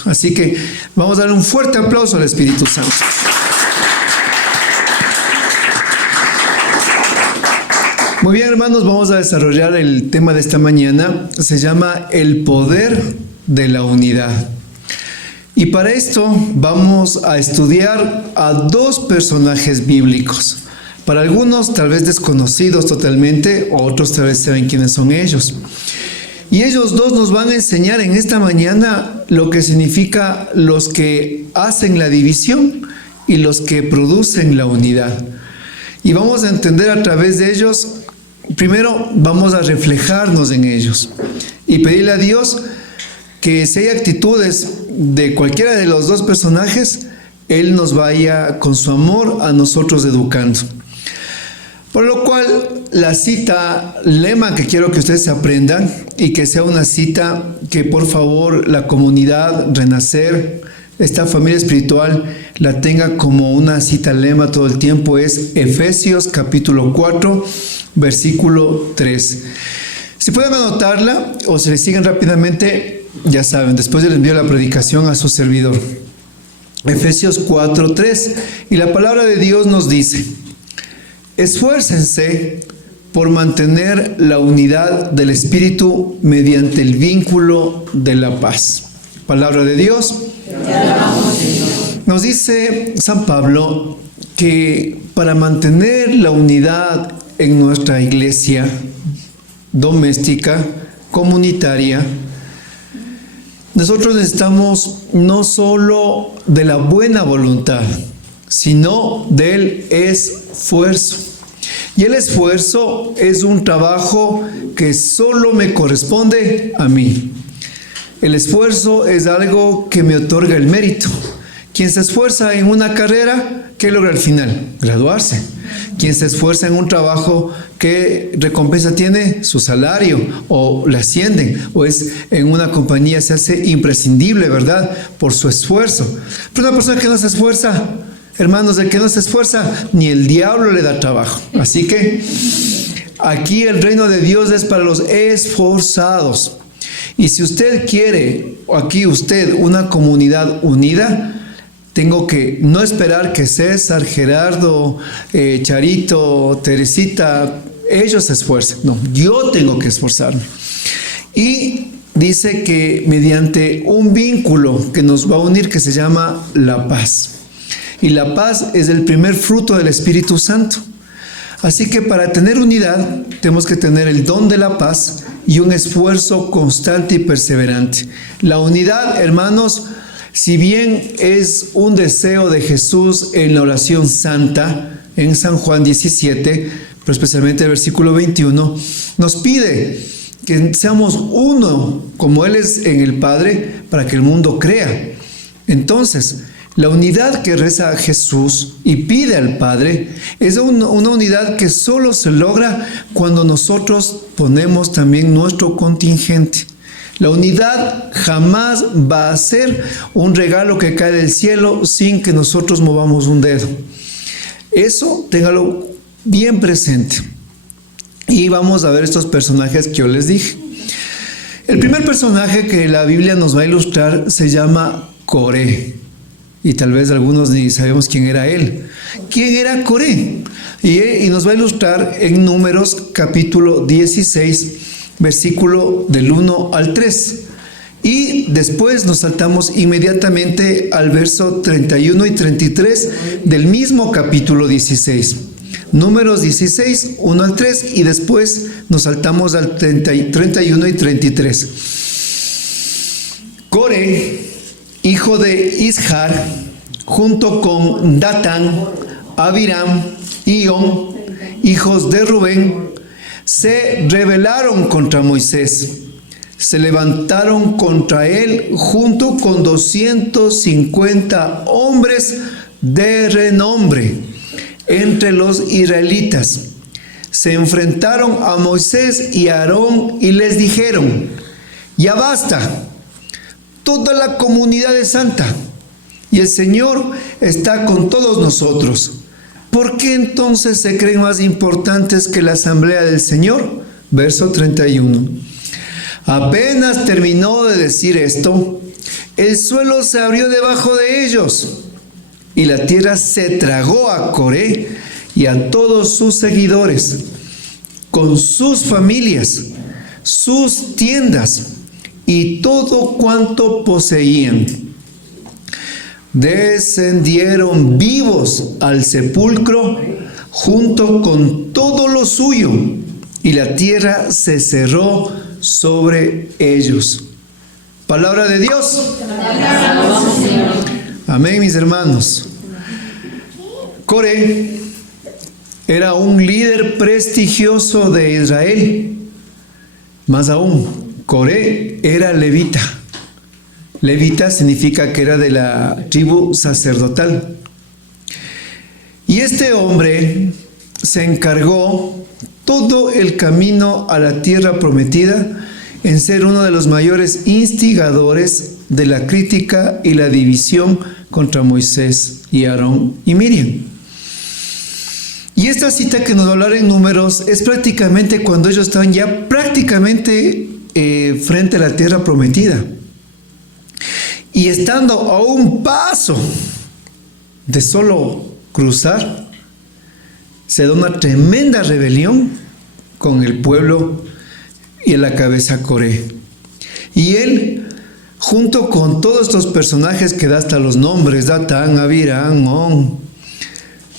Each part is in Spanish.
Santo. Así que vamos a darle un fuerte aplauso al Espíritu Santo. Muy bien, hermanos, vamos a desarrollar el tema de esta mañana. Se llama el poder de la unidad. Y para esto vamos a estudiar a dos personajes bíblicos. Para algunos tal vez desconocidos totalmente, otros tal vez saben quiénes son ellos. Y ellos dos nos van a enseñar en esta mañana lo que significa los que hacen la división y los que producen la unidad. Y vamos a entender a través de ellos, primero vamos a reflejarnos en ellos y pedirle a Dios que si hay actitudes de cualquiera de los dos personajes, Él nos vaya con su amor a nosotros educando. Por lo cual, la cita, lema que quiero que ustedes aprendan y que sea una cita que por favor la comunidad Renacer, esta familia espiritual, la tenga como una cita lema todo el tiempo, es Efesios capítulo 4, versículo 3. Si pueden anotarla o se le siguen rápidamente, ya saben, después yo les envío la predicación a su servidor. Efesios 4, 3. Y la palabra de Dios nos dice: esfuércense por mantener la unidad del Espíritu mediante el vínculo de la paz. Palabra de Dios. Nos dice San Pablo que para mantener la unidad en nuestra iglesia doméstica, comunitaria, nosotros necesitamos no solo de la buena voluntad, sino del esfuerzo. Y el esfuerzo es un trabajo que solo me corresponde a mí. El esfuerzo es algo que me otorga el mérito. Quien se esfuerza en una carrera, ¿qué logra al final? Graduarse. Quien se esfuerza en un trabajo, ¿qué recompensa tiene? Su salario, o le ascienden, o es en una compañía se hace imprescindible, ¿verdad? Por su esfuerzo. Pero una persona que no se esfuerza, hermanos, el que no se esfuerza, ni el diablo le da trabajo. Así que aquí el reino de Dios es para los esforzados. Y si usted quiere, aquí usted, una comunidad unida, tengo que no esperar que César, Gerardo, Charito, Teresita, ellos se esfuercen. No, yo tengo que esforzarme. Y dice que mediante un vínculo que nos va a unir que se llama la paz. Y la paz es el primer fruto del Espíritu Santo. Así que para tener unidad tenemos que tener el don de la paz y un esfuerzo constante y perseverante. La unidad, hermanos, si bien es un deseo de Jesús en la oración santa, en San Juan 17, pero especialmente el versículo 21, nos pide que seamos uno como Él es en el Padre para que el mundo crea. Entonces, la unidad que reza Jesús y pide al Padre es una unidad que solo se logra cuando nosotros ponemos también nuestro contingente. La unidad jamás va a ser un regalo que cae del cielo sin que nosotros movamos un dedo. Eso téngalo bien presente. Y vamos a ver estos personajes que yo les dije. El primer personaje que la Biblia nos va a ilustrar se llama Coré. Y tal vez algunos ni sabemos quién era él. ¿Quién era Coré? Y nos va a ilustrar en Números capítulo 16, versículo del 1 al 3. Y después nos saltamos inmediatamente al verso 31 y 33 del mismo capítulo 16. Números 16, 1 al 3, y después nos saltamos al 31 y 33. Coré, hijo de Ishar, junto con Datán, Abiram y On, hijos de Rubén, se rebelaron contra Moisés. Se levantaron contra él junto con 250 hombres de renombre entre los israelitas. Se enfrentaron a Moisés y a Aarón y les dijeron: ya basta, toda la comunidad es santa y el Señor está con todos nosotros. ¿Por qué entonces se creen más importantes que la asamblea del Señor? Verso 31. Apenas terminó de decir esto, el suelo se abrió debajo de ellos y la tierra se tragó a Coré y a todos sus seguidores, con sus familias, sus tiendas y todo cuanto poseían. Descendieron vivos al sepulcro junto con todo lo suyo, y la tierra se cerró sobre ellos. Palabra de Dios. Amén, mis hermanos. Coré era un líder prestigioso de Israel. Más aún, Coré era levita. Levita significa que era de la tribu sacerdotal. Y este hombre se encargó todo el camino a la tierra prometida en ser uno de los mayores instigadores de la crítica y la división contra Moisés y Aarón y Miriam. Y esta cita que nos va a hablar en Números es prácticamente cuando ellos estaban ya prácticamente frente a la tierra prometida. Y estando a un paso de solo cruzar, se da una tremenda rebelión con el pueblo y a la cabeza Coré. Y él, junto con todos estos personajes que da hasta los nombres, Datán, Abiram, On,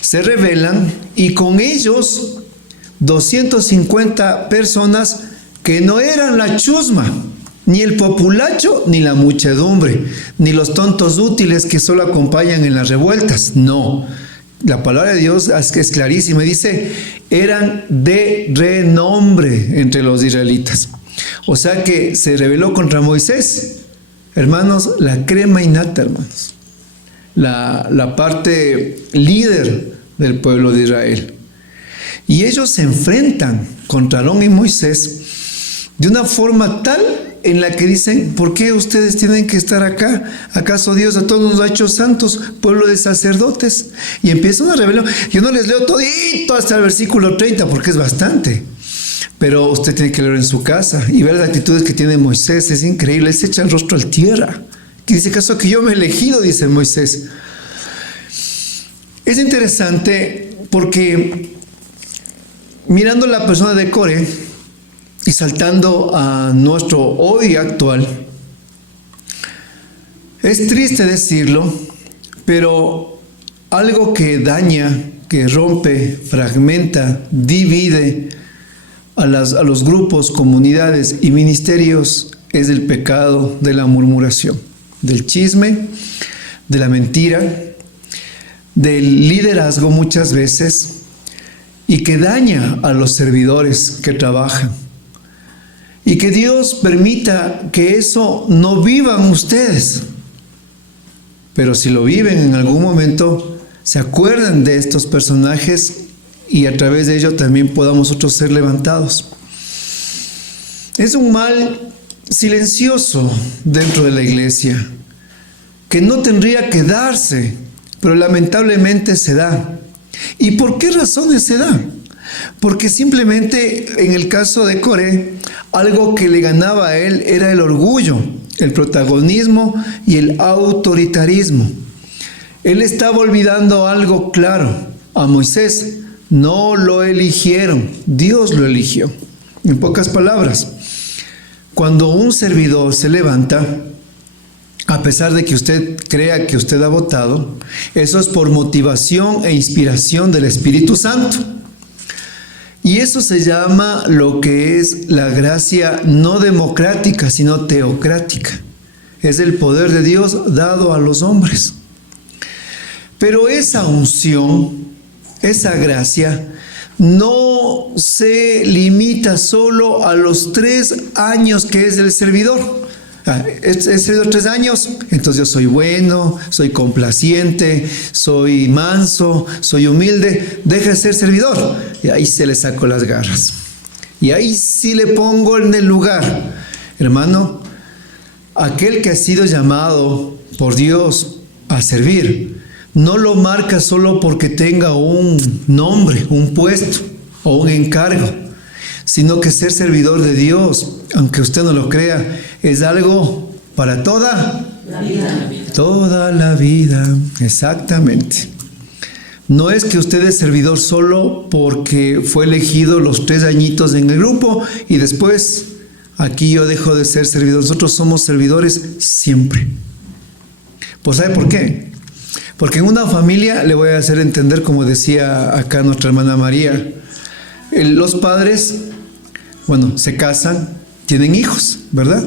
se rebelan, y con ellos 250 personas que no eran la chusma, ni el populacho, ni la muchedumbre, ni los tontos útiles que solo acompañan en las revueltas. No, la palabra de Dios es clarísima, dice, eran de renombre entre los israelitas. O sea que se rebeló contra Moisés. Hermanos, la crema innata, hermanos. La parte líder del pueblo de Israel. Y ellos se enfrentan contra Aarón y Moisés de una forma tal en la que dicen, ¿por qué ustedes tienen que estar acá? ¿Acaso Dios a todos nos ha hecho santos, pueblo de sacerdotes? Y empieza una rebelión. Yo no les leo todito hasta el versículo 30 porque es bastante. Pero usted tiene que leer en su casa y ver las actitudes que tiene Moisés. Es increíble, él se echa el rostro al tierra. Que dice, ¿acaso que yo me he elegido? Dice Moisés. Es interesante porque mirando la persona de Coré y saltando a nuestro hoy actual, es triste decirlo, pero algo que daña, que rompe, fragmenta, divide a los grupos, comunidades y ministerios es el pecado de la murmuración, del chisme, de la mentira, del liderazgo muchas veces, y que daña a los servidores que trabajan. Y que Dios permita que eso no vivan ustedes. Pero si lo viven en algún momento, se acuerdan de estos personajes y a través de ello también podamos nosotros ser levantados. Es un mal silencioso dentro de la iglesia que no tendría que darse, pero lamentablemente se da. ¿Y por qué razones se da? Porque simplemente en el caso de Coré, algo que le ganaba a él era el orgullo, el protagonismo y el autoritarismo. Él estaba olvidando algo claro. A Moisés no lo eligieron, Dios lo eligió. En pocas palabras, cuando un servidor se levanta, a pesar de que usted crea que usted ha votado, eso es por motivación e inspiración del Espíritu Santo. Y eso se llama lo que es la gracia no democrática, sino teocrática. Es el poder de Dios dado a los hombres. Pero esa unción, esa gracia, no se limita solo a los 3 años que es el servidor. He servido 3 años, entonces yo soy bueno, soy complaciente, soy manso, soy humilde, deja de ser servidor. Y ahí se le saco las garras. Y ahí sí le pongo en el lugar. Hermano, aquel que ha sido llamado por Dios a servir, no lo marca solo porque tenga un nombre, un puesto o un encargo, sino que ser servidor de Dios, aunque usted no lo crea, es algo para toda La vida. Toda la vida, exactamente. No es que usted es servidor solo porque fue elegido los 3 añitos en el grupo y después aquí yo dejo de ser servidor. Nosotros somos servidores siempre. Pues ¿sabe por qué? Porque en una familia, le voy a hacer entender, como decía acá nuestra hermana María, los padres, bueno, se casan, tienen hijos, ¿verdad?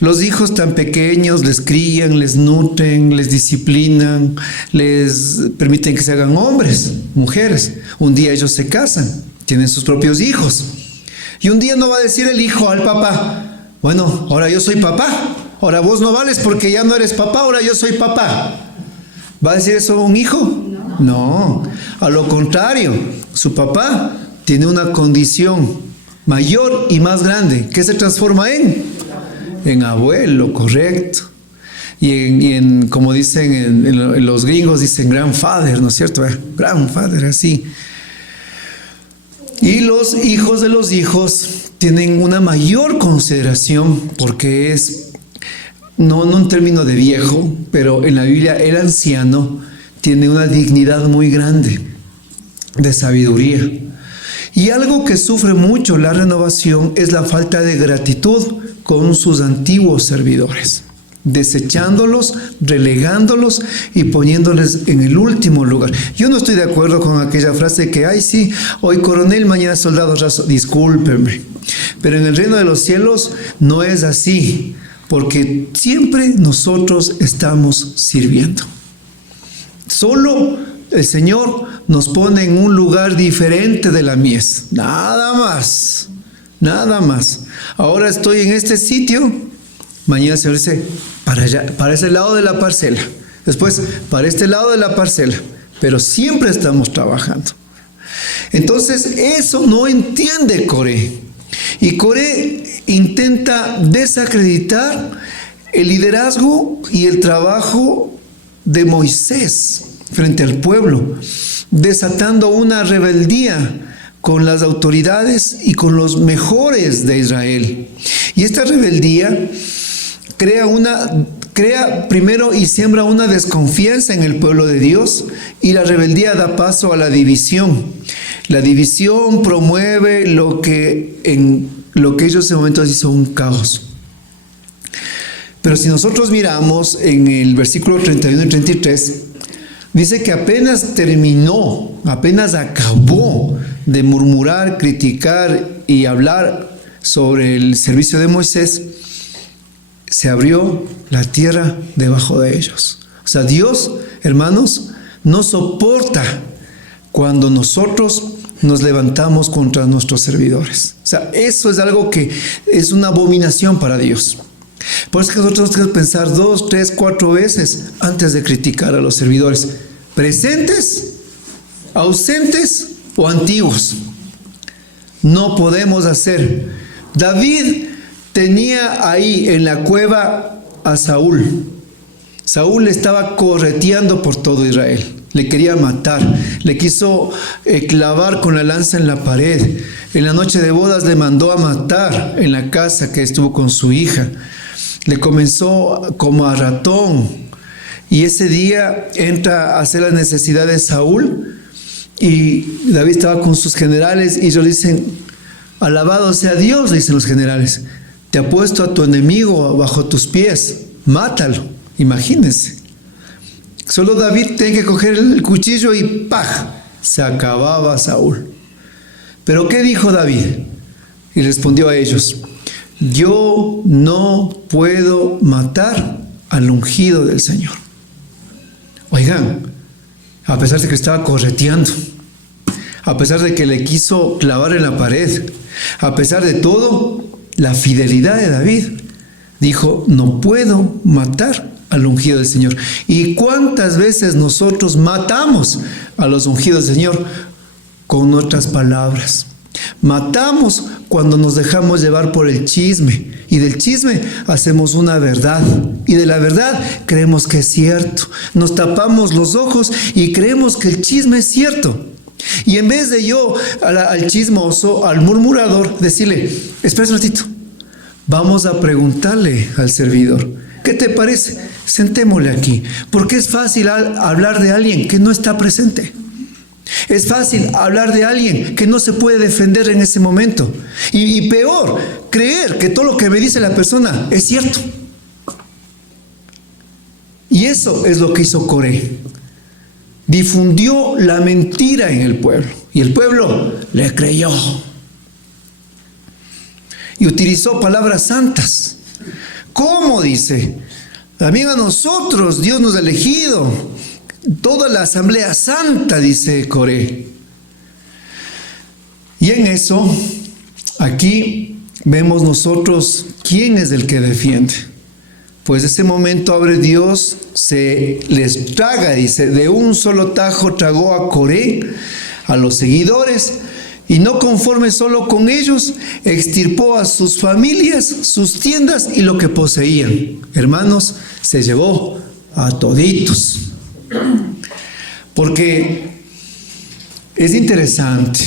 Los hijos tan pequeños les crían, les nutren, les disciplinan, les permiten que se hagan hombres, mujeres. Un día ellos se casan, tienen sus propios hijos. Y un día no va a decir el hijo al papá, bueno, ahora yo soy papá, ahora vos no vales porque ya no eres papá, ahora yo soy papá. ¿Va a decir eso un hijo? No, a lo contrario, su papá tiene una condición mayor y más grande, que se transforma en abuelo, correcto. Y en como dicen en los gringos, dicen grandfather, ¿no es cierto? Grandfather, así. Y los hijos de los hijos tienen una mayor consideración porque es, no en término de viejo, pero en la Biblia el anciano tiene una dignidad muy grande de sabiduría. Y algo que sufre mucho la renovación es la falta de gratitud con sus antiguos servidores, desechándolos, relegándolos y poniéndoles en el último lugar. Yo no estoy de acuerdo con aquella frase que, ay sí, hoy coronel, mañana soldado raso. Discúlpenme, pero en el reino de los cielos no es así, porque siempre nosotros estamos sirviendo. Solo el Señor nos pone en un lugar diferente de la mies. Nada más. Nada más. Ahora estoy en este sitio. Mañana se dice para allá, para ese lado de la parcela. Después para este lado de la parcela. Pero siempre estamos trabajando. Entonces eso no entiende Coré. Y Coré intenta desacreditar el liderazgo y el trabajo de Moisés frente al pueblo, desatando una rebeldía con las autoridades y con los mejores de Israel. Y esta rebeldía crea primero y siembra una desconfianza en el pueblo de Dios, y la rebeldía da paso a la división. La división promueve lo que ellos en momentos hizo un caos. Pero si nosotros miramos en el versículo 31 y 33, dice que apenas acabó de murmurar, criticar y hablar sobre el servicio de Moisés, se abrió la tierra debajo de ellos. O sea, Dios, hermanos, no soporta cuando nosotros nos levantamos contra nuestros servidores. O sea, eso es algo que es una abominación para Dios. Por eso es que nosotros tenemos que pensar 2, 3, 4 veces antes de criticar a los servidores, presentes, ausentes o antiguos. No podemos hacer. David tenía ahí en la cueva a Saúl. Saúl le estaba correteando por todo Israel. Le quería matar, le quiso clavar con la lanza en la pared. En la noche de bodas le mandó a matar en la casa que estuvo con su hija. Le comenzó como a ratón. Y ese día entra a hacer las necesidades de Saúl. Y David estaba con sus generales y ellos dicen, alabado sea Dios, dicen los generales. Te ha puesto a tu enemigo bajo tus pies, mátalo. Imagínense. Solo David tiene que coger el cuchillo y ¡paj! Se acababa Saúl. ¿Pero qué dijo David? Y respondió a ellos, yo no puedo matar al ungido del Señor. Oigan, a pesar de que estaba correteando, a pesar de que le quiso clavar en la pared, a pesar de todo, la fidelidad de David dijo, no puedo matar al ungido del Señor. ¿Y cuántas veces nosotros matamos a los ungidos del Señor? Con nuestras palabras. Matamos cuando nos dejamos llevar por el chisme, y del chisme hacemos una verdad, y de la verdad creemos que es cierto. Nos tapamos los ojos y creemos que el chisme es cierto. Y en vez de yo al chismoso, al murmurador, decirle, espera un ratito, vamos a preguntarle al servidor, ¿qué te parece? sentémosle aquí, porque es fácil hablar de alguien que no está presente. Es fácil hablar de alguien que no se puede defender en ese momento. Y peor, creer que todo lo que me dice la persona es cierto. Y eso es lo que hizo Coré. Difundió la mentira en el pueblo. Y el pueblo le creyó. Y utilizó palabras santas. ¿Cómo dice? También a nosotros Dios nos ha elegido. Toda la asamblea santa, dice Coré. Y en eso, aquí vemos nosotros quién es el que defiende. Pues ese momento abre Dios, se les traga, dice, de un solo tajo tragó a Coré, a los seguidores, y no conforme solo con ellos, extirpó a sus familias, sus tiendas y lo que poseían. Hermanos, se llevó a toditos. Porque es interesante.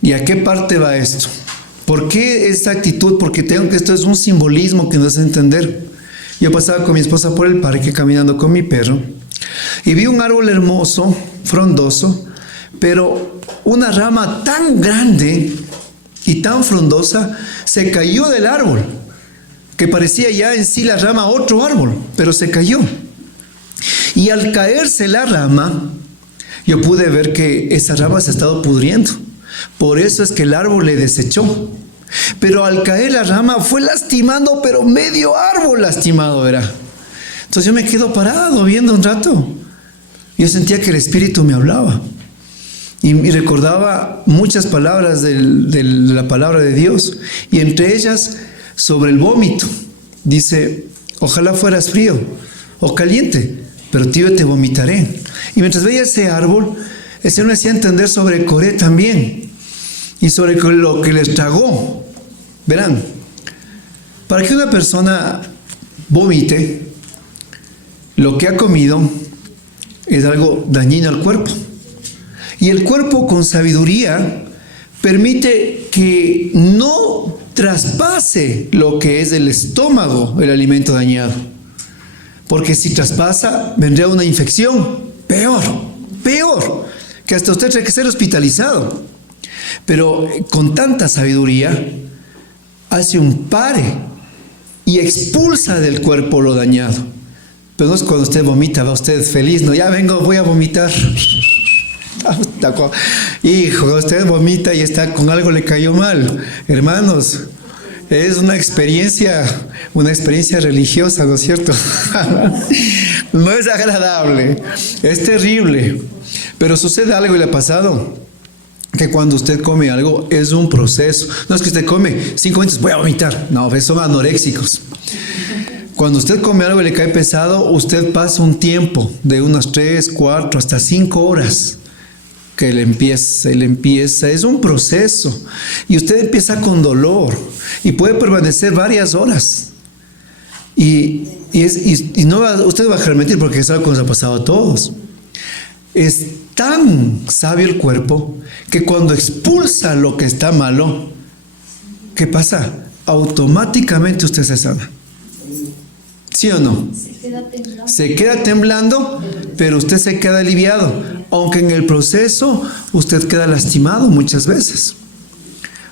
¿Y a qué parte va esto? ¿Por qué esta actitud? Porque tengo que esto es un simbolismo que nos hace entender. Yo pasaba con mi esposa por el parque caminando con mi perro y vi un árbol hermoso, frondoso, pero una rama tan grande y tan frondosa se cayó del árbol, que parecía ya en sí la rama otro árbol, pero se cayó. Y al caerse la rama, yo pude ver que esa rama se ha estado pudriendo. Por eso es que el árbol le desechó. Pero al caer la rama fue lastimando, pero medio árbol lastimado era. Entonces yo me quedo parado viendo un rato. Yo sentía que el Espíritu me hablaba. Y recordaba muchas palabras de la palabra de Dios. Y entre ellas, sobre el vómito. Dice, ojalá fueras frío o caliente, pero tibio te vomitaré. Y mientras veía ese árbol, el Señor me hacía entender sobre Coré también. Y sobre lo que les tragó. Verán, para que una persona vomite, lo que ha comido es algo dañino al cuerpo. Y el cuerpo con sabiduría permite que no traspase lo que es el estómago, el alimento dañado. Porque si traspasa, vendría una infección peor, que hasta usted tiene que ser hospitalizado. Pero con tanta sabiduría, hace un pare y expulsa del cuerpo lo dañado. Pero no es cuando usted vomita, va usted feliz, no, ya vengo, voy a vomitar. Hijo, usted vomita y está con algo le cayó mal. Hermanos, es una experiencia religiosa, ¿no es cierto? No es agradable, es terrible. Pero sucede algo y le ha pasado. Que cuando usted come algo es un proceso. No es que usted come 5 minutos, voy a vomitar. No, son anoréxicos. Cuando usted come algo y le cae pesado, usted pasa un tiempo de unas 3, 4, hasta 5 horas que le empieza. Es un proceso. Y usted empieza con dolor y puede permanecer varias horas. Y no usted va a dejar mentir porque es algo que nos ha pasado a todos. Es tan sabio el cuerpo que cuando expulsa lo que está malo, ¿qué pasa? Automáticamente usted se sana. ¿Sí o no? Se queda temblando, pero usted se queda aliviado, aunque en el proceso usted queda lastimado muchas veces.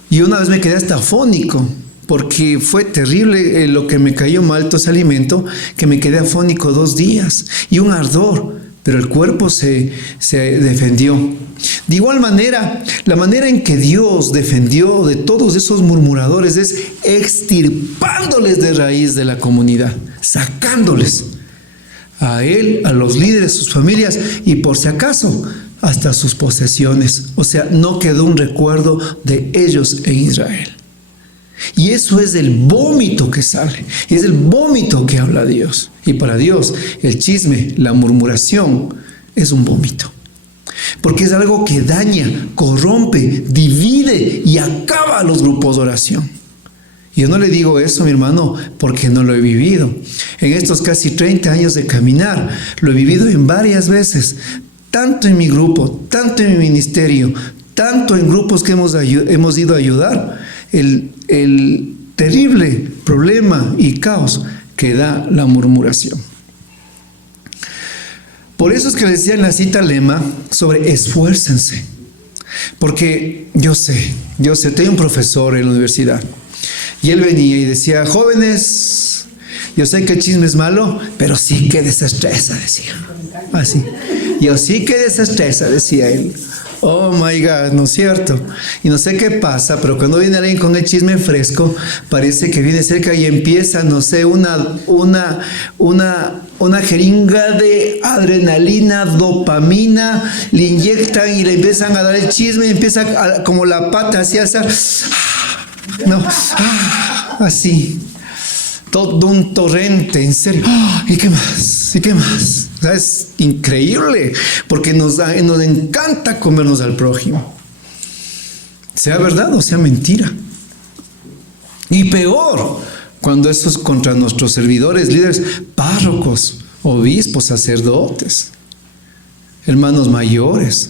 Y una vez me quedé hasta afónico, porque fue terrible lo que me cayó mal todo ese alimento, que me quedé afónico 2 días y un ardor. Pero el cuerpo se defendió. De igual manera, la manera en que Dios defendió de todos esos murmuradores es extirpándoles de raíz de la comunidad, sacándoles a él, a los líderes, sus familias y por si acaso hasta sus posesiones. O sea, no quedó un recuerdo de ellos en Israel. Y eso es el vómito que sale, es el vómito que habla Dios. Y para Dios el chisme, la murmuración es un vómito. Porque es algo que daña, corrompe, divide y acaba los grupos de oración. Yo no le digo eso, mi hermano, porque no lo he vivido. En estos casi 30 años de caminar, lo he vivido en varias veces, tanto en mi grupo, tanto en mi ministerio, tanto en grupos que hemos ido a ayudar. El terrible problema y caos que da la murmuración. Por eso es que les decía en la cita lema sobre esfuércense. Porque yo sé, tenía un profesor en la universidad y él venía y decía, jóvenes, yo sé que el chisme es malo, pero sí que desestresa, decía. Así. Yo sí que desestresa, decía él. Oh my God, ¿no es cierto? Y no sé qué pasa, pero cuando viene alguien con el chisme fresco, parece que viene cerca y empieza, no sé, una jeringa de adrenalina, dopamina, le inyectan y le empiezan a dar el chisme y empieza como la pata hacia esa, no, así. Todo un torrente, en serio. ¿Y qué más? ¿Y qué más? O sea, es increíble, porque nos encanta comernos al prójimo. Sea verdad o sea mentira. Y peor, cuando eso es contra nuestros servidores, líderes, párrocos, obispos, sacerdotes, hermanos mayores.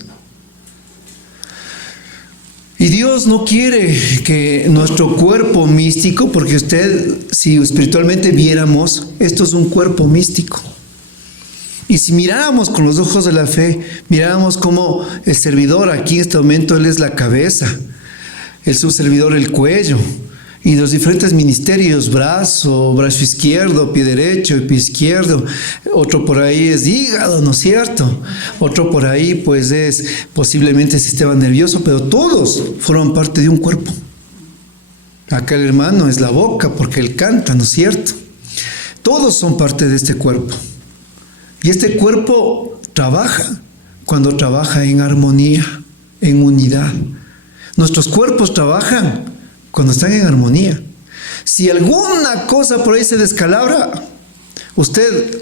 Y Dios no quiere que nuestro cuerpo místico, porque si espiritualmente viéramos, esto es un cuerpo místico. Y si miráramos con los ojos de la fe, miráramos cómo el servidor aquí en este momento, él es la cabeza, el subservidor el cuello, y los diferentes ministerios, brazo izquierdo, pie derecho y pie izquierdo, otro por ahí es hígado, ¿no es cierto? Otro por ahí pues es posiblemente sistema nervioso, pero todos forman parte de un cuerpo. Acá el hermano es la boca porque él canta, ¿no es cierto? Todos son parte de este cuerpo. Y este cuerpo trabaja cuando trabaja en armonía, en unidad. Nuestros cuerpos trabajan cuando están en armonía. Si alguna cosa por ahí se descalabra, usted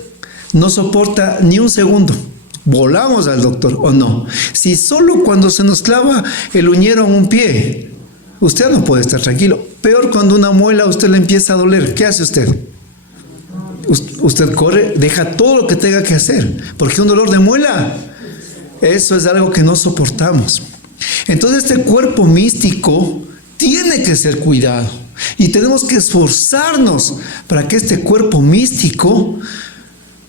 no soporta ni un segundo. Volamos al doctor, ¿o no? Si solo cuando se nos clava el uñero en un pie, usted no puede estar tranquilo. Peor cuando una muela a usted le empieza a doler. ¿Qué hace usted? Usted corre, deja todo lo que tenga que hacer, porque un dolor de muela, eso es algo que no soportamos. Entonces este cuerpo místico tiene que ser cuidado y tenemos que esforzarnos para que este cuerpo místico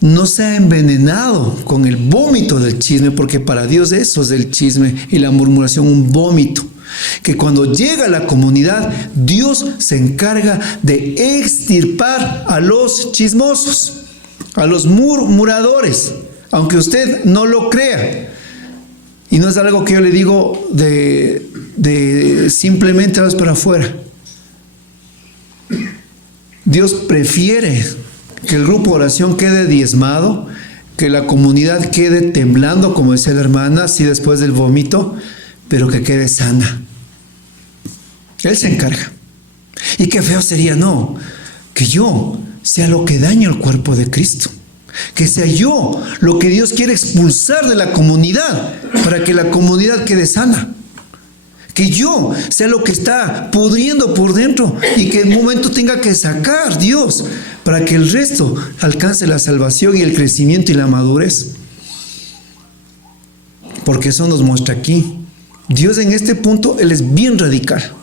no sea envenenado con el vómito del chisme, porque para Dios eso es el chisme y la murmuración, un vómito. Que cuando llega a la comunidad, Dios se encarga de extirpar a los chismosos, a los murmuradores, aunque usted no lo crea. Y no es algo que yo le digo de simplemente para afuera. Dios prefiere que el grupo de oración quede diezmado, que la comunidad quede temblando, como decía la hermana, así después del vómito, pero que quede sana. Él se encarga. Y qué feo sería, no, que yo sea lo que daña el cuerpo de Cristo. Que sea yo lo que Dios quiere expulsar de la comunidad para que la comunidad quede sana. Que yo sea lo que está pudriendo por dentro y que en un momento tenga que sacar Dios para que el resto alcance la salvación y el crecimiento y la madurez. Porque eso nos muestra aquí. Dios en este punto, Él es bien radical.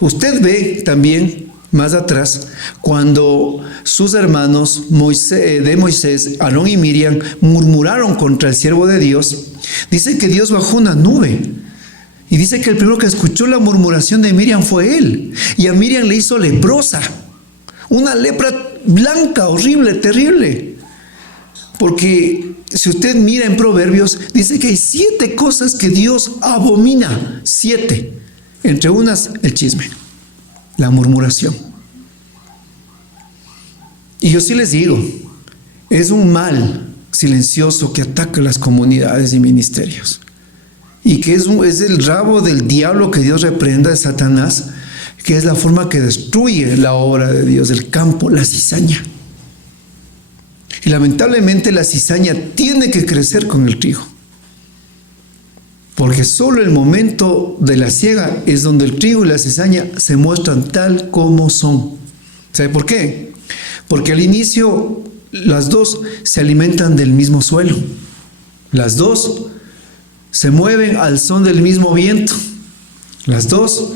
Usted ve también más atrás, cuando sus hermanos Moisés, Aarón y Miriam murmuraron contra el siervo de Dios, dice que Dios bajó una nube. Y dice que el primero que escuchó la murmuración de Miriam fue él. Y a Miriam le hizo leprosa. Una lepra blanca, horrible, terrible. Porque si usted mira en Proverbios, dice que hay 7 cosas que Dios abomina. 7. Entre unas, el chisme, la murmuración. Y yo sí les digo, es un mal silencioso que ataca las comunidades y ministerios. Y que es el rabo del diablo que Dios reprenda de Satanás, que es la forma que destruye la obra de Dios, el campo, la cizaña. Y lamentablemente la cizaña tiene que crecer con el trigo. Porque solo el momento de la siega es donde el trigo y la cizaña se muestran tal como son. ¿Sabe por qué? Porque al inicio las dos se alimentan del mismo suelo. Las dos se mueven al son del mismo viento. Las dos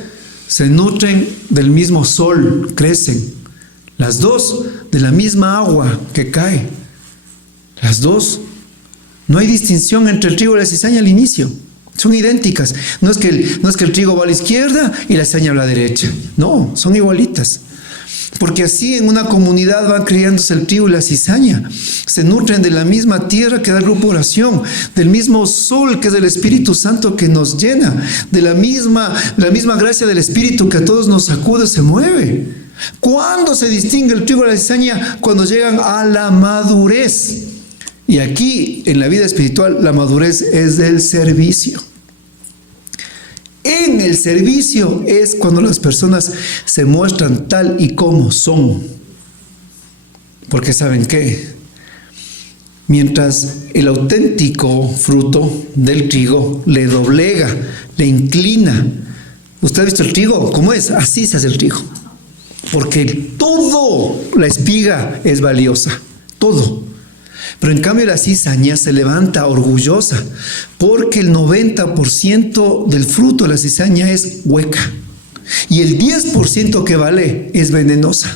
se nutren del mismo sol, crecen. Las dos de la misma agua que cae. Las dos No hay distinción entre el trigo y la cizaña al inicio. Son idénticas. No es que el trigo va a la izquierda y la cizaña a la derecha. No, son igualitas. Porque así en una comunidad van criándose el trigo y la cizaña. Se nutren de la misma tierra que da el grupo oración, del mismo sol que es el Espíritu Santo que nos llena, de la misma gracia del Espíritu que a todos nos sacude, se mueve. ¿Cuándo se distingue el trigo y la cizaña? Cuando llegan a la madurez. Y aquí, en la vida espiritual, la madurez es del servicio. En el servicio es cuando las personas se muestran tal y como son. Porque ¿saben qué? Mientras el auténtico fruto del trigo le doblega, le inclina. ¿Usted ha visto el trigo? ¿Cómo es? Así se hace el trigo. Porque todo la espiga es valiosa. Todo. Pero en cambio la cizaña se levanta orgullosa porque el 90% del fruto de la cizaña es hueca y el 10% que vale es venenosa.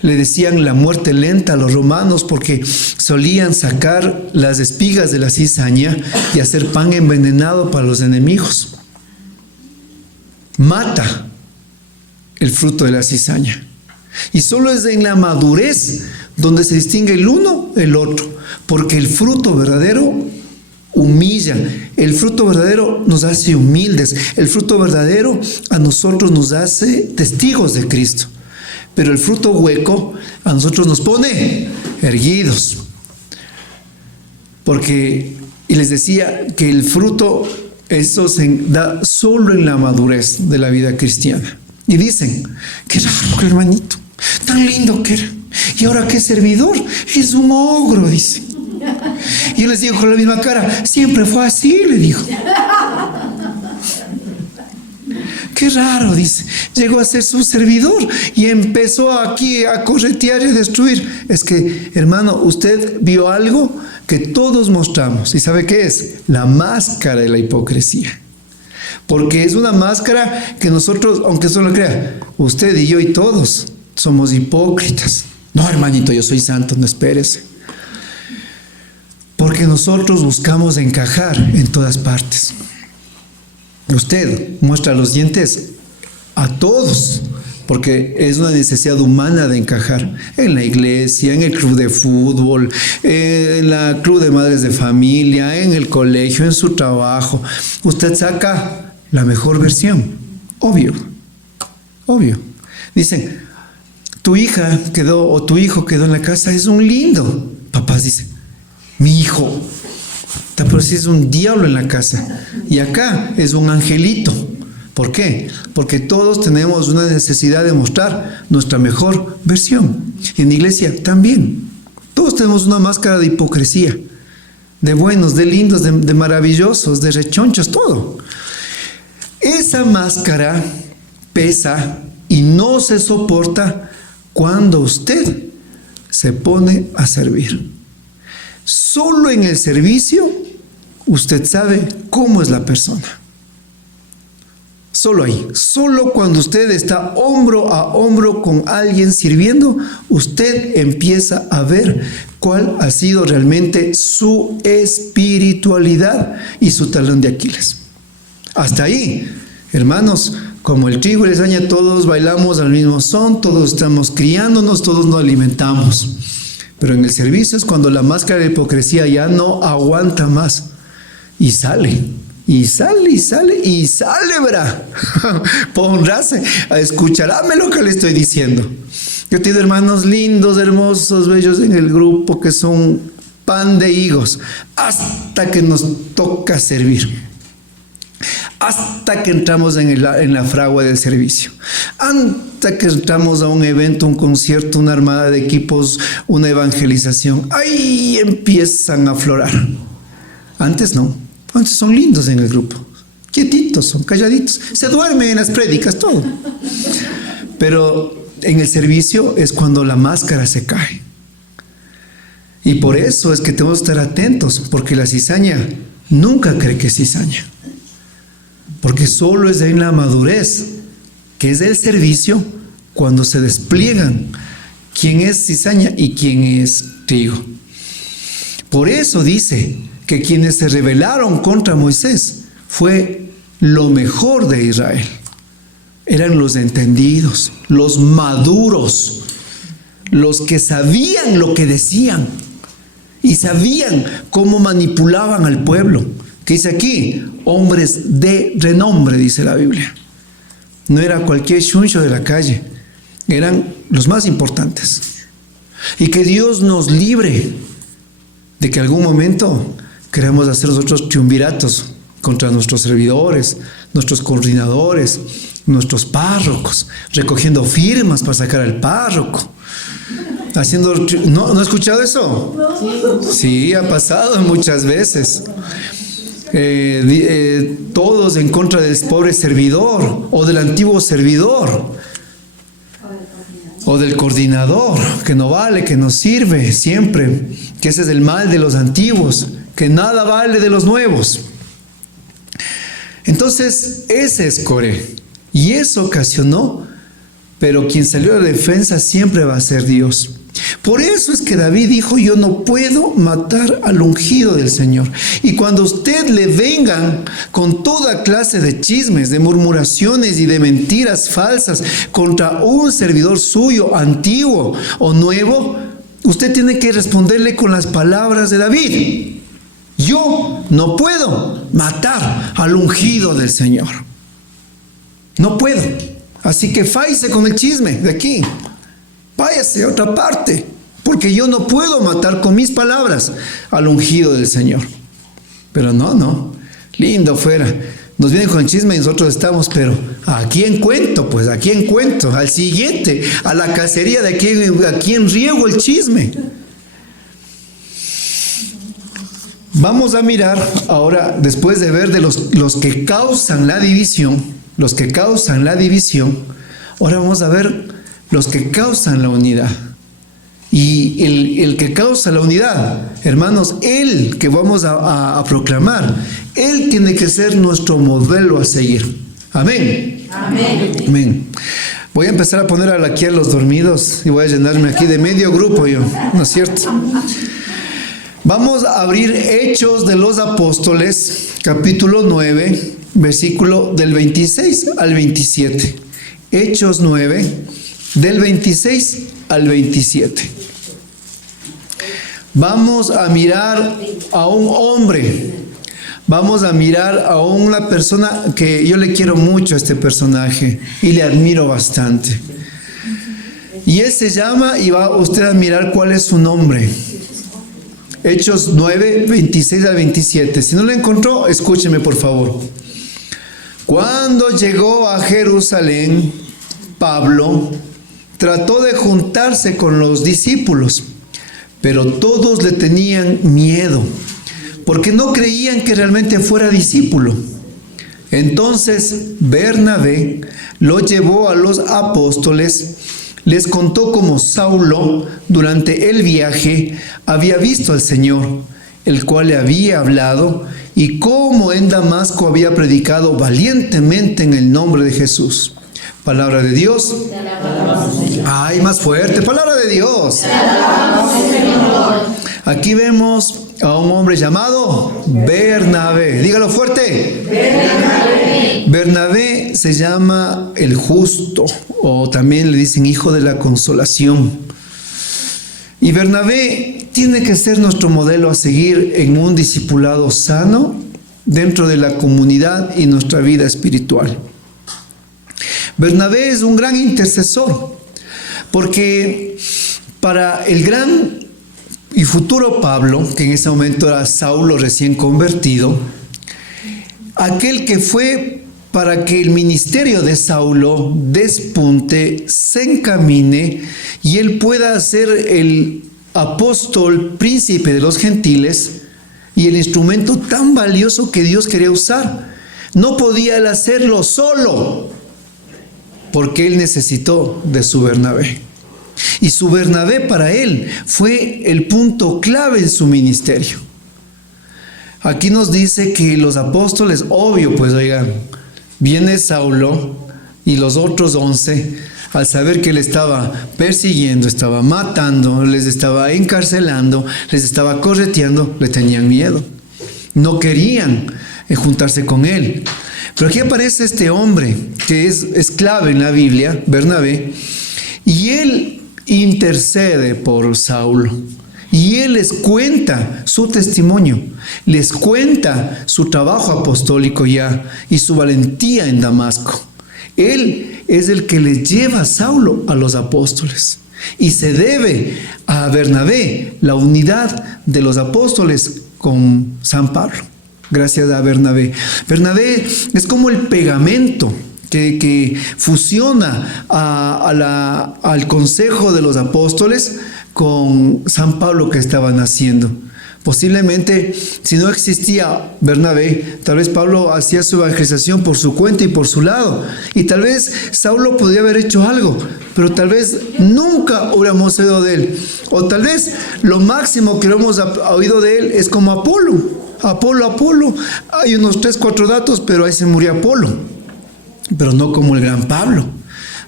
Le decían la muerte lenta a los romanos porque solían sacar las espigas de la cizaña y hacer pan envenenado para los enemigos. Mata el fruto de la cizaña. Y solo es en la madurez donde se distingue el uno del otro, porque el fruto verdadero humilla, el fruto verdadero nos hace humildes, el fruto verdadero a nosotros nos hace testigos de Cristo, pero el fruto hueco a nosotros nos pone erguidos. Porque, y les decía que el fruto, eso se da solo en la madurez de la vida cristiana. Y dicen, qué raro, hermanito, tan lindo que era. Y ahora que es servidor, es un ogro, dice. Y yo les digo con la misma cara, siempre fue así, le digo. Qué raro, dice. Llegó a ser su servidor y empezó aquí a corretear y a destruir. Es que, hermano, usted vio algo que todos mostramos. ¿Y sabe qué es? La máscara de la hipocresía. Porque es una máscara que nosotros, aunque solo crea, usted y yo y todos somos hipócritas. No, hermanito, yo soy santo, no espérese. Porque nosotros buscamos encajar en todas partes. Usted muestra los dientes a todos, porque es una necesidad humana de encajar en la iglesia, en el club de fútbol, en la club de madres de familia, en el colegio, en su trabajo. Usted saca la mejor versión, obvio. Dicen, tu hija quedó o tu hijo quedó en la casa, es un lindo. Papás dicen, mi hijo, pero si es un diablo en la casa. Y acá es un angelito. ¿Por qué? Porque todos tenemos una necesidad de mostrar nuestra mejor versión. Y en la iglesia también. Todos tenemos una máscara de hipocresía. De buenos, de lindos, de maravillosos, de rechonchos, todo. Esa máscara pesa y no se soporta cuando usted se pone a servir. Solo en el servicio usted sabe cómo es la persona. Solo ahí, solo cuando usted está hombro a hombro con alguien sirviendo, usted empieza a ver cuál ha sido realmente su espiritualidad y su talón de Aquiles. Hasta ahí, hermanos, como el trigo y la cizaña, todos bailamos al mismo son, todos estamos criándonos, todos nos alimentamos. Pero en el servicio es cuando la máscara de hipocresía ya no aguanta más. Y sale, verá. Póngase a escucharme lo que le estoy diciendo. Yo tengo hermanos lindos, hermosos, bellos en el grupo que son pan de higos, hasta que nos toca servir. Hasta que entramos en la fragua del servicio, hasta que entramos a un evento, un concierto, una armada de equipos, una evangelización, ahí empiezan a aflorar. Antes no, antes son lindos en el grupo, quietitos, son calladitos, se duermen en las prédicas, todo. Pero en el servicio es cuando la máscara se cae. Y por eso es que tenemos que estar atentos, porque la cizaña nunca cree que es cizaña. Porque solo es en la madurez, que es el servicio, cuando se despliegan quién es cizaña y quién es trigo. Por eso dice que quienes se rebelaron contra Moisés fue lo mejor de Israel. Eran los entendidos, los maduros, los que sabían lo que decían y sabían cómo manipulaban al pueblo. Que dice aquí, hombres de renombre, dice la Biblia. No era cualquier chuncho de la calle, eran los más importantes. Y que Dios nos libre de que algún momento queramos hacer nosotros triunviratos contra nuestros servidores, nuestros coordinadores, nuestros párrocos, recogiendo firmas para sacar al párroco. ¿No ha escuchado eso? Sí, ha pasado muchas veces. Todos en contra del pobre servidor o del antiguo servidor o del coordinador, que no vale, que no sirve siempre, que ese es el mal de los antiguos, que nada vale de los nuevos. Entonces ese es Coré, y eso ocasionó, pero quien salió a la defensa siempre va a ser Dios. Por eso es que David dijo: yo no puedo matar al ungido del Señor. Y cuando usted le vengan con toda clase de chismes, de murmuraciones y de mentiras falsas contra un servidor suyo, antiguo o nuevo, usted tiene que responderle con las palabras de David: yo no puedo matar al ungido del Señor. No puedo. Así que fállese con el chisme de aquí. Váyase a otra parte, porque yo no puedo matar con mis palabras al ungido del Señor. Pero no, lindo fuera. Nos vienen con el chisme y nosotros estamos, pero ¿a quién cuento? Pues ¿a quién cuento? Al siguiente, a la cacería de a quién riego el chisme. Vamos a mirar ahora, después de ver de los que causan la división, ahora vamos a ver los que causan la unidad. Y el que causa la unidad, hermanos, él que vamos a proclamar, él tiene que ser nuestro modelo a seguir. Amén. Amén. Amén. Voy a empezar a poner aquí a los dormidos y voy a llenarme aquí de medio grupo yo, ¿no es cierto? Vamos a abrir Hechos de los Apóstoles, capítulo 9, versículo del 26 al 27. Hechos 9, del 26 al 27. Vamos a mirar a un hombre. Vamos a mirar a una persona que yo le quiero mucho a este personaje y le admiro bastante. Y él se llama, y va usted a mirar cuál es su nombre. Hechos 9, 26 al 27. Si no lo encontró, escúcheme por favor. Cuando llegó a Jerusalén, Pablo trató de juntarse con los discípulos, pero todos le tenían miedo, porque no creían que realmente fuera discípulo. Entonces Bernabé lo llevó a los apóstoles, les contó cómo Saulo, durante el viaje, había visto al Señor, el cual le había hablado, y cómo en Damasco había predicado valientemente en el nombre de Jesús. Palabra de Dios. Ay, más fuerte. Palabra de Dios. Aquí vemos a un hombre llamado Bernabé. Dígalo fuerte. Bernabé se llama el justo, o también le dicen hijo de la consolación. Y Bernabé tiene que ser nuestro modelo a seguir en un discipulado sano dentro de la comunidad y nuestra vida espiritual. Bernabé es un gran intercesor, porque para el gran y futuro Pablo, que en ese momento era Saulo recién convertido, aquel que fue para que el ministerio de Saulo despunte, se encamine y él pueda ser el apóstol príncipe de los gentiles y el instrumento tan valioso que Dios quería usar. No podía él hacerlo solo, porque él necesitó de su Bernabé. Y su Bernabé para él fue el punto clave en su ministerio. Aquí nos dice que los apóstoles, obvio, pues oigan, viene Saulo y los otros 11 al saber que él estaba persiguiendo, estaba matando, les estaba encarcelando, les estaba correteando, le tenían miedo. No querían juntarse con él. Pero aquí aparece este hombre que es clave en la Biblia, Bernabé, y él intercede por Saulo. Y él les cuenta su testimonio, les cuenta su trabajo apostólico ya y su valentía en Damasco. Él es el que le lleva a Saulo a los apóstoles. Y se debe a Bernabé la unidad de los apóstoles con San Pablo. Gracias a Bernabé. Bernabé es como el pegamento que fusiona al consejo de los apóstoles con San Pablo que estaban haciendo. Posiblemente, si no existía Bernabé, tal vez Pablo hacía su evangelización por su cuenta y por su lado. Y tal vez Saulo podría haber hecho algo, pero tal vez nunca hubiéramos oído de él. O tal vez lo máximo que hemos oído de él es como Apolo. Apolo. Hay unos 3-4 datos, pero ahí se murió Apolo. Pero no como el gran Pablo.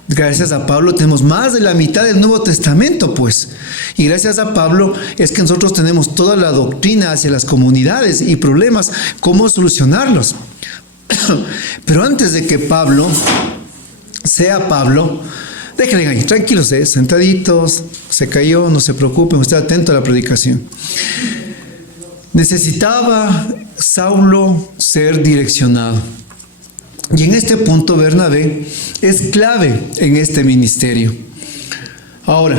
Gracias a Pablo tenemos más de la mitad del Nuevo Testamento, pues. Y gracias a Pablo es que nosotros tenemos toda la doctrina hacia las comunidades y problemas, cómo solucionarlos. Pero antes de que Pablo sea Pablo, déjenle ahí, tranquilos, sentaditos, se cayó, no se preocupen, usted atento a la predicación. Necesitaba Saulo ser direccionado. Y en este punto Bernabé es clave en este ministerio. Ahora,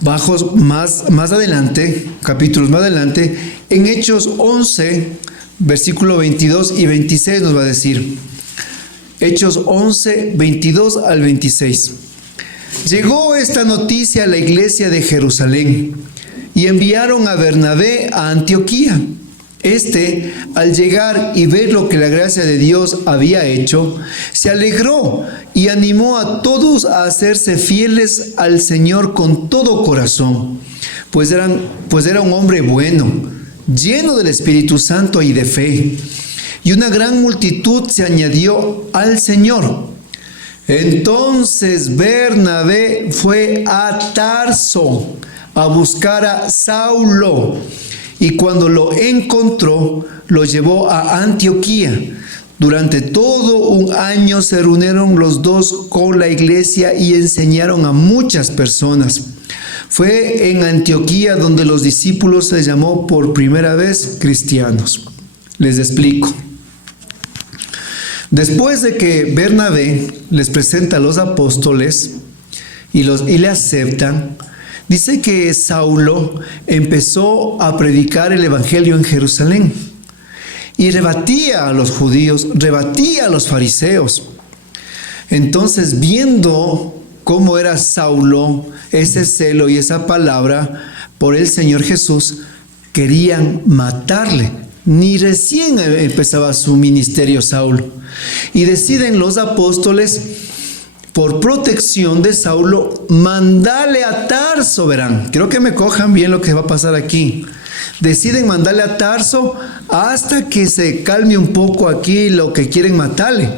más adelante, capítulos más adelante, en Hechos 11, versículo 22 y 26 nos va a decir. Hechos 11, 22 al 26. Llegó esta noticia a la iglesia de Jerusalén y enviaron a Bernabé a Antioquía. Al llegar y ver lo que la gracia de Dios había hecho, se alegró y animó a todos a hacerse fieles al Señor con todo corazón, pues era un hombre bueno, lleno del Espíritu Santo y de fe, y una gran multitud se añadió al Señor. Entonces Bernabé fue a Tarso a buscar a Saulo, y cuando lo encontró, lo llevó a Antioquía. Durante todo un año se reunieron los dos con la iglesia y enseñaron a muchas personas. Fue en Antioquía donde los discípulos se llamó por primera vez cristianos. Les explico. Después de que Bernabé les presenta a los apóstoles y le aceptan, dice que Saulo empezó a predicar el evangelio en Jerusalén y rebatía a los judíos, rebatía a los fariseos. Entonces, viendo cómo era Saulo, ese celo y esa palabra por el Señor Jesús, querían matarle. Ni recién empezaba su ministerio Saulo. Y deciden los apóstoles, por protección de Saulo, mandarle a Tarso, verán. Quiero que me cojan bien lo que va a pasar aquí. Deciden mandarle a Tarso hasta que se calme un poco aquí lo que quieren matarle.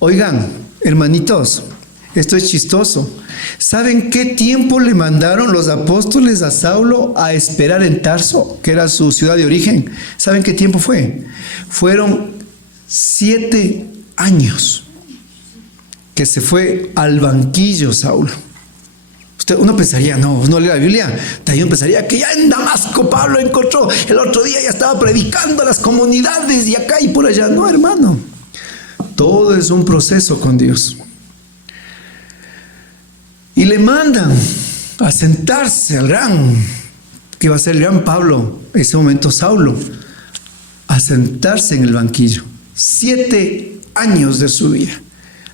Oigan, hermanitos, esto es chistoso. ¿Saben qué tiempo le mandaron los apóstoles a Saulo a esperar en Tarso, que era su ciudad de origen? ¿Saben qué tiempo fue? Fueron 7 años. Que se fue al banquillo Saulo. Uno pensaría, no lee la Biblia, yo pensaría que ya en Damasco Pablo encontró, el otro día ya estaba predicando a las comunidades y acá y por allá. No, hermano, todo es un proceso con Dios. Y le mandan a sentarse al que va a ser el gran Pablo, en ese momento Saulo, a sentarse en el banquillo. 7 años de su vida.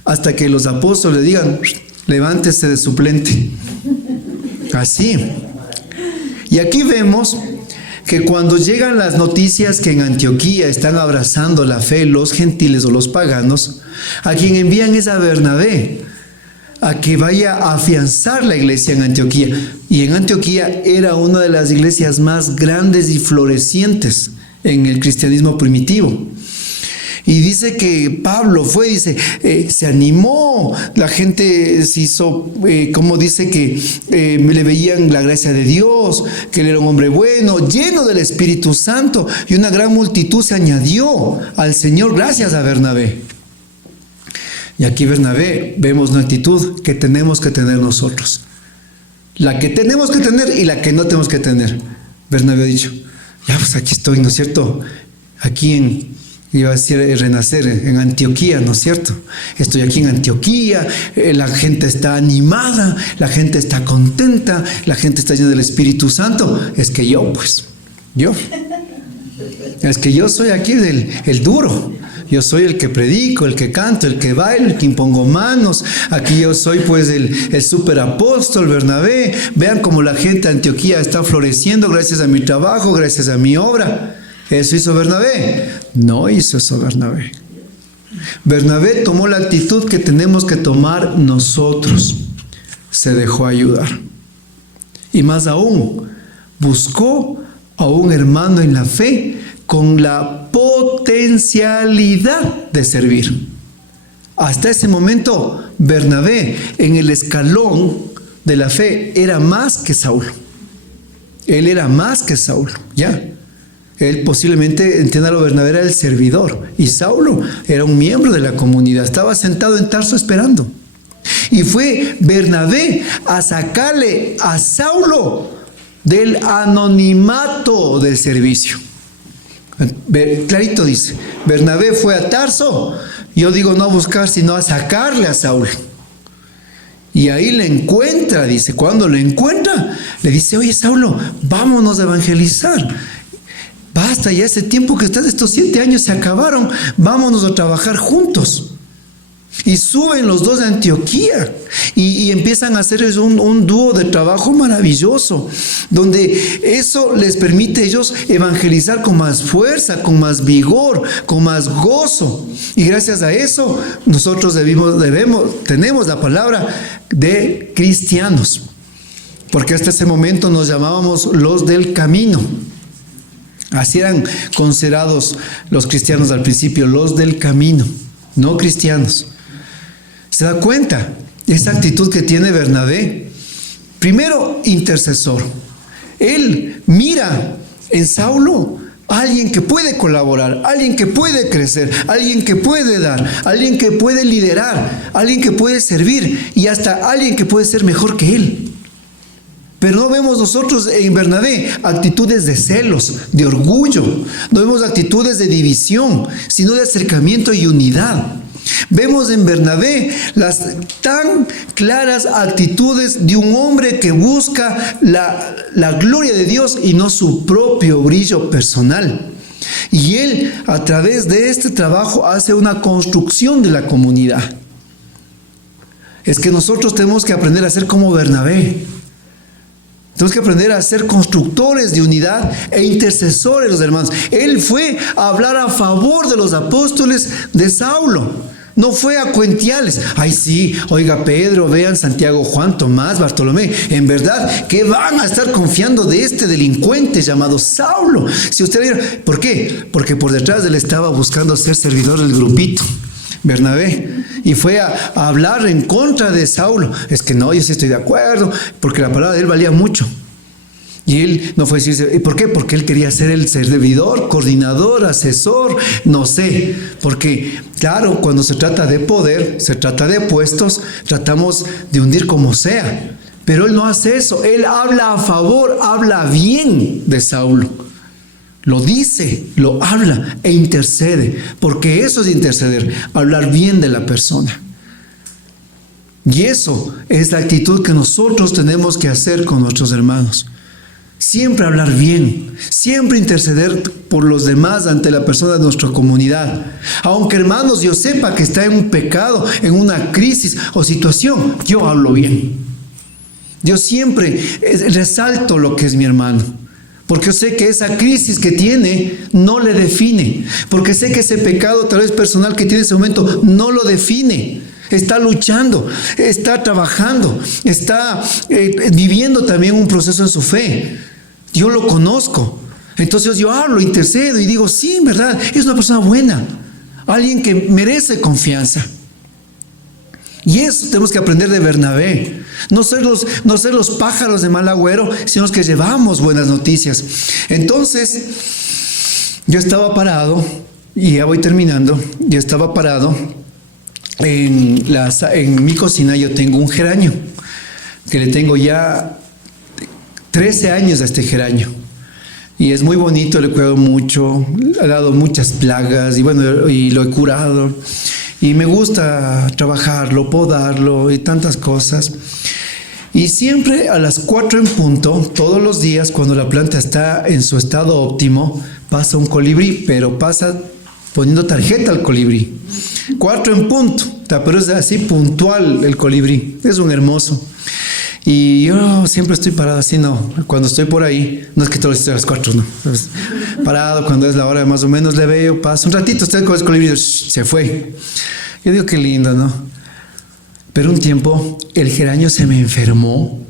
Hasta que los apóstoles le digan, levántese de suplente. Así. Y aquí vemos que cuando llegan las noticias que en Antioquía están abrazando la fe los gentiles o los paganos, a quien envían es a Bernabé, a que vaya a afianzar la iglesia en Antioquía. Y en Antioquía era una de las iglesias más grandes y florecientes en el cristianismo primitivo. Y dice que Pablo se animó, la gente se hizo, como dice que le veían la gracia de Dios, que él era un hombre bueno, lleno del Espíritu Santo, y una gran multitud se añadió al Señor gracias a Bernabé. Y aquí Bernabé vemos una actitud que tenemos que tener nosotros. La que tenemos que tener y la que no tenemos que tener. Bernabé ha dicho, ya pues aquí estoy, ¿no es cierto? Aquí iba a decir renacer en Antioquía, ¿no es cierto? Estoy aquí en Antioquía, la gente está animada, la gente está contenta, la gente está llena del Espíritu Santo. Es que yo soy aquí el duro. Yo soy el que predico, el que canto, el que bailo, el que impongo manos. Aquí yo soy pues el superapóstol Bernabé. Vean cómo la gente de Antioquía está floreciendo gracias a mi trabajo, gracias a mi obra. ¿Eso hizo Bernabé? No hizo eso Bernabé. Bernabé tomó la actitud que tenemos que tomar nosotros. Se dejó ayudar. Y más aún, buscó a un hermano en la fe con la potencialidad de servir. Hasta ese momento, Bernabé, en el escalón de la fe, era más que Saulo. Él era más que Saulo, ya. Él posiblemente, entiéndalo, Bernabé era el servidor y Saulo era un miembro de la comunidad. Estaba sentado en Tarso esperando. Y fue Bernabé a sacarle a Saulo del anonimato del servicio. Clarito dice, Bernabé fue a Tarso, yo digo no a buscar, sino a sacarle a Saulo. Y ahí le encuentra, dice, cuando le encuentra, le dice, oye Saulo, vámonos a evangelizar. Basta, ya ese tiempo que estás, estos 7 años se acabaron, vámonos a trabajar juntos. Y suben los dos a Antioquía y empiezan a hacer un dúo de trabajo maravilloso, donde eso les permite a ellos evangelizar con más fuerza, con más vigor, con más gozo. Y gracias a eso nosotros tenemos la palabra de cristianos, porque hasta ese momento nos llamábamos los del camino. Así eran considerados los cristianos al principio, los del camino, no cristianos. ¿Se da cuenta? Esa actitud que tiene Bernabé. Primero, intercesor. Él mira en Saulo a alguien que puede colaborar, alguien que puede crecer, alguien que puede dar, alguien que puede liderar, alguien que puede servir y hasta alguien que puede ser mejor que él. Pero no vemos nosotros en Bernabé actitudes de celos, de orgullo. No vemos actitudes de división, sino de acercamiento y unidad. Vemos en Bernabé las tan claras actitudes de un hombre que busca la gloria de Dios y no su propio brillo personal. Y él, a través de este trabajo, hace una construcción de la comunidad. Es que nosotros tenemos que aprender a ser como Bernabé. Tenemos que aprender a ser constructores de unidad e intercesores, los hermanos. Él fue a hablar a favor de los apóstoles de Saulo. No fue a cuentearles. Ay, sí, oiga, Pedro, vean, Santiago, Juan, Tomás, Bartolomé. En verdad, ¿qué van a estar confiando de este delincuente llamado Saulo? Si usted viera, ¿por qué? Porque por detrás de él estaba buscando ser servidor del grupito, Bernabé, y fue a hablar en contra de Saulo. Es que no, yo sí estoy de acuerdo, porque la palabra de él valía mucho. Y él no fue a decirse, ¿por qué? Porque él quería ser el servidor, coordinador, asesor, no sé. Porque, claro, cuando se trata de poder, se trata de puestos, tratamos de hundir como sea. Pero él no hace eso, él habla a favor, habla bien de Saulo. Lo dice, lo habla e intercede, porque eso es interceder, hablar bien de la persona. Y eso es la actitud que nosotros tenemos que hacer con nuestros hermanos. Siempre hablar bien, siempre interceder por los demás ante la persona de nuestra comunidad. Aunque, hermanos, yo sepa que está en un pecado, en una crisis o situación, yo hablo bien. Yo siempre resalto lo que es mi hermano. Porque yo sé que esa crisis que tiene no le define. Porque sé que ese pecado tal vez personal que tiene en ese momento no lo define. Está luchando, está trabajando, está viviendo también un proceso en su fe. Yo lo conozco. Entonces yo hablo, intercedo y digo, sí, en verdad, es una persona buena. alguien que merece confianza. Y eso tenemos que aprender de Bernabé. No ser los pájaros de mal agüero, sino los que llevamos buenas noticias. Entonces, yo estaba parado, y ya voy terminando, yo estaba parado en mi cocina. Yo tengo un geranio, que le tengo ya 13 años a este geranio. Y es muy bonito, le cuido mucho, ha dado muchas plagas, y bueno, y lo he curado. Y me gusta trabajarlo, podarlo y tantas cosas. Y siempre a las 4 en punto, todos los días, cuando la planta está en su estado óptimo, pasa un colibrí, pero pasa poniendo tarjeta al colibrí. 4 en punto, pero es así puntual el colibrí. Es un hermoso. Y yo siempre estoy parado así, no. Cuando estoy por ahí, no es que todo estoy a las 4, no. Pues, parado, cuando es la hora más o menos, le veo, paso un ratito, estoy con el colibrí, se fue. Yo digo, qué lindo, ¿no? Pero un tiempo, el geranio se me enfermó.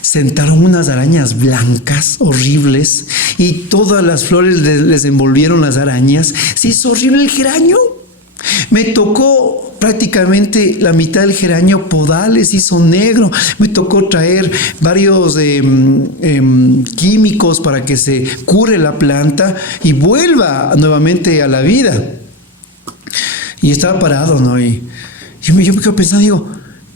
Sentaron unas arañas blancas, horribles, y todas las flores les envolvieron las arañas. Se hizo horrible el geranio. Me tocó prácticamente la mitad del geranio podales, hizo negro. Me tocó traer varios químicos para que se cure la planta y vuelva nuevamente a la vida. Y estaba parado, ¿no? Y yo me quedo pensando, digo,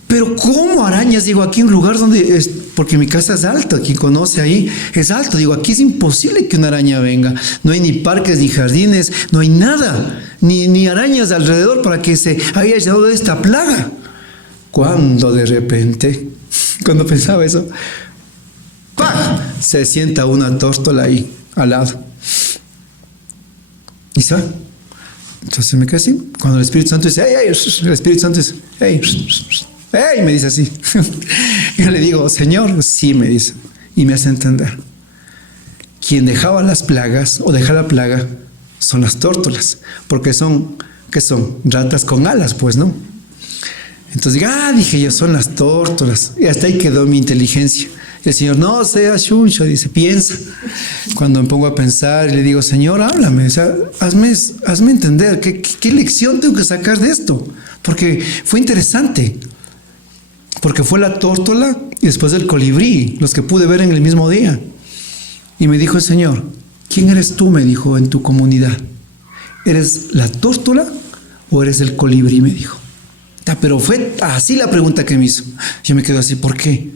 pero ¿cómo arañas? Digo, aquí en un lugar donde es, porque mi casa es alta, quien conoce ahí es alto. Digo, aquí es imposible que una araña venga. No hay ni parques ni jardines, no hay nada, ni arañas alrededor para que se haya llenado de esta plaga. Cuando de repente, cuando pensaba eso, ¡pah!, se sienta una tórtola ahí al lado. ¿Y sabe? Entonces me quedé así. Cuando el Espíritu Santo dice, ¡ey! El Espíritu Santo dice, ¡ey! ¡Ey! Me dice así. Yo le digo, Señor, sí, me dice. Y me hace entender. Quien dejaba las plagas o deja la plaga son las tórtolas. Porque son, ¿qué son? Ratas con alas, pues, ¿no? Entonces, dije yo, son las tórtolas. Y hasta ahí quedó mi inteligencia. Y el Señor, no sea chuncho, dice, piensa. Cuando me pongo a pensar, le digo, Señor, háblame, o sea, hazme entender, ¿qué lección tengo que sacar de esto? Porque fue interesante. Porque fue la tórtola y después el colibrí, los que pude ver en el mismo día. Y me dijo el Señor, ¿quién eres tú? Me dijo, en tu comunidad. ¿Eres la tórtola o eres el colibrí? Me dijo. Pero fue así la pregunta que me hizo. Yo me quedo así, ¿por qué?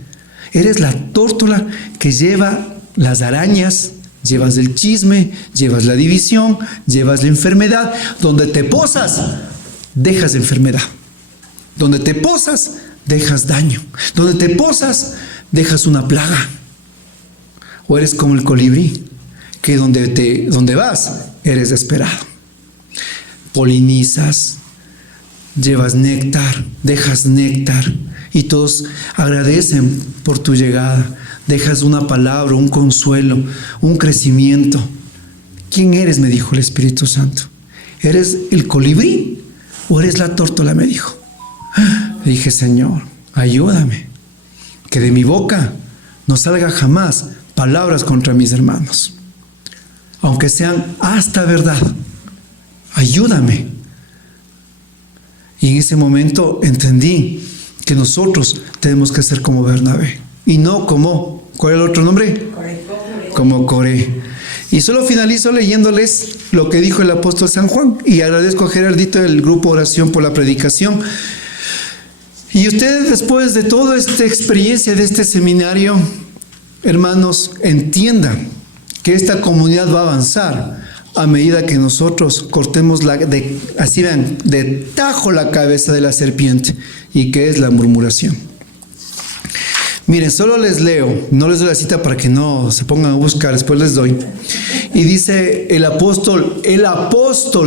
Eres la tórtola que lleva las arañas, llevas el chisme, llevas la división, llevas la enfermedad. Donde te posas, dejas enfermedad. Donde te posas, dejas daño. Donde te posas, dejas una plaga. O eres como el colibrí, que donde vas, eres esperado. Polinizas, llevas néctar, dejas néctar. Y todos agradecen por tu llegada. Dejas una palabra, un consuelo, un crecimiento. ¿Quién eres? Me dijo el Espíritu Santo. ¿Eres el colibrí o eres la tórtola? Me dijo. Le dije, Señor, ayúdame. Que de mi boca no salga jamás palabras contra mis hermanos. Aunque sean hasta verdad. Ayúdame. Y en ese momento entendí que nosotros tenemos que ser como Bernabé y no como, ¿cuál es el otro nombre? Como Coré. Y solo finalizo leyéndoles lo que dijo el apóstol San Juan, y agradezco a Gerardito del grupo Oración por la predicación. Y ustedes, después de toda esta experiencia de este seminario, hermanos, entiendan que esta comunidad va a avanzar a medida que nosotros cortemos así vean, de tajo la cabeza de la serpiente, y que es la murmuración. Miren, solo les leo, no les doy la cita para que no se pongan a buscar, después les doy. Y dice el apóstol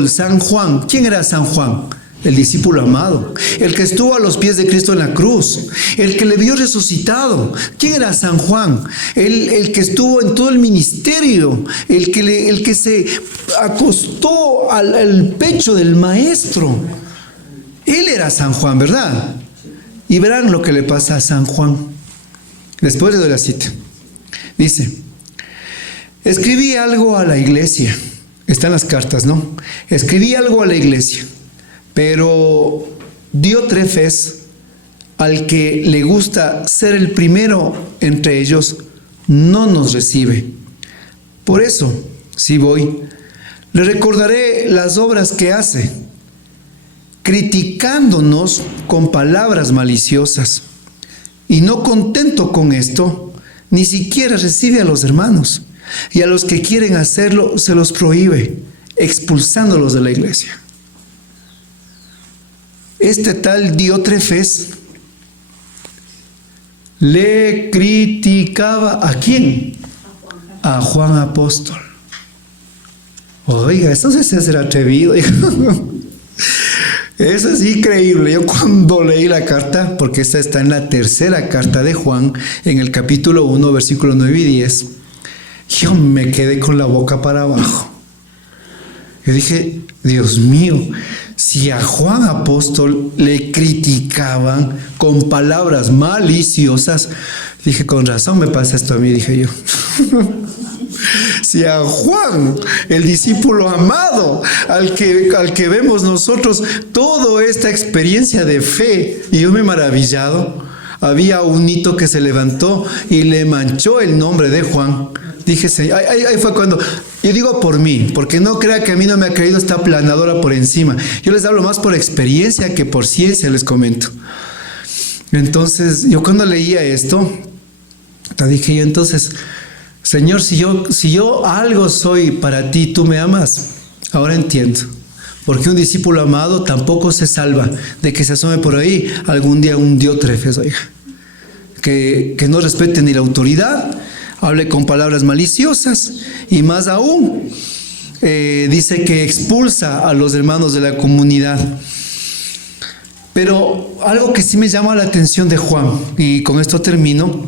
San Juan. ¿Quién era San Juan? El discípulo amado, el que estuvo a los pies de Cristo en la cruz, el que le vio resucitado. ¿Quién era San Juan? El que estuvo en todo el ministerio, el que se acostó al pecho del maestro. Él era San Juan, ¿verdad? Y verán lo que le pasa a San Juan. Después le doy la cita. Dice, escribí algo a la iglesia, Está en las cartas, ¿no? Escribí algo a la iglesia, pero Diótrefes, al que le gusta ser el primero entre ellos, no nos recibe. Por eso, si voy, le recordaré las obras que hace, criticándonos con palabras maliciosas. Y no contento con esto, ni siquiera recibe a los hermanos. Y a los que quieren hacerlo, se los prohíbe, expulsándolos de la iglesia. Este tal Diótrefes le criticaba ¿a quién? A Juan Apóstol. Oiga, esto sí es ser atrevido. Eso es increíble. Yo cuando leí la carta, porque esta está en la tercera carta de Juan, en el capítulo 1, versículos 9 y 10, yo me quedé con la boca para abajo. Yo dije, Dios mío, si a Juan Apóstol le criticaban con palabras maliciosas, dije, con razón me pasa esto a mí, dije yo. Si a Juan, el discípulo amado, al que vemos nosotros toda esta experiencia de fe, y yo me he maravillado, había un hito que se levantó y le manchó el nombre de Juan. Dije, ahí fue cuando, yo digo por mí, porque no crea que a mí no me ha caído esta planadora por encima. Yo les hablo más por experiencia que por ciencia, les comento. Entonces, yo cuando leía esto, dije yo, entonces, Señor, si yo algo soy para ti, tú me amas. Ahora entiendo. Porque un discípulo amado tampoco se salva de que se asome por ahí algún día un Diótrefes, oiga. Que no respete ni la autoridad, hable con palabras maliciosas y más aún, dice que expulsa a los hermanos de la comunidad. Pero algo que sí me llama la atención de Juan, y con esto termino,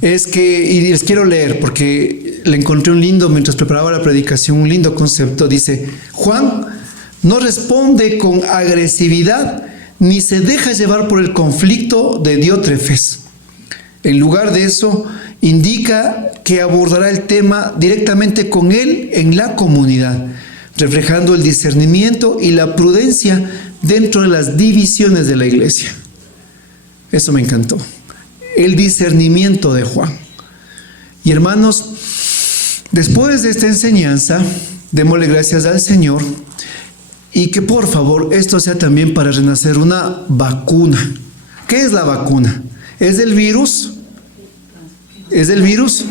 es que, y les quiero leer porque le encontré un lindo, mientras preparaba la predicación, un lindo concepto. Dice, Juan no responde con agresividad ni se deja llevar por el conflicto de Diótrefes. En lugar de eso, indica que abordará el tema directamente con él en la comunidad, reflejando el discernimiento y la prudencia dentro de las divisiones de la iglesia. Eso me encantó. El discernimiento de Juan. Y hermanos, después de esta enseñanza, démosle gracias al Señor y que por favor esto sea también para renacer una vacuna. ¿Qué es la vacuna? ¿Es el virus? ¿Es el virus?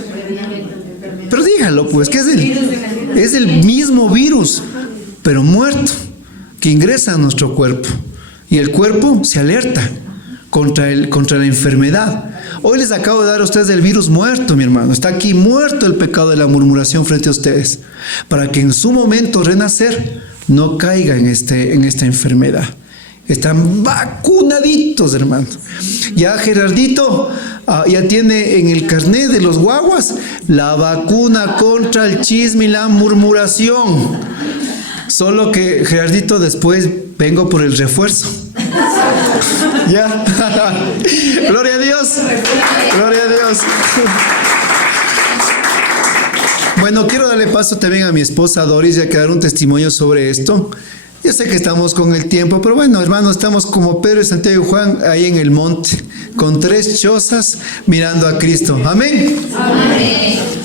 Pero dígalo pues, ¿qué es es el mismo virus, pero muerto, que ingresa a nuestro cuerpo. Y el cuerpo se alerta contra la enfermedad. Hoy les acabo de dar a ustedes el virus muerto, mi hermano. Está aquí muerto el pecado de la murmuración frente a ustedes, para que en su momento renacer no caiga en esta enfermedad. Están vacunaditos, hermano. Ya Gerardito ya tiene en el carnet de los guaguas la vacuna contra el chisme y la murmuración. Solo que Gerardito, después vengo por el refuerzo. Ya. Gloria a Dios. Gloria a Dios. Bueno, quiero darle paso también a mi esposa Doris, ya que dar un testimonio sobre esto. Yo sé que estamos con el tiempo, pero bueno, hermano, estamos como Pedro y Santiago y Juan ahí en el monte, con 3 chozas mirando a Cristo. Amén. Amén.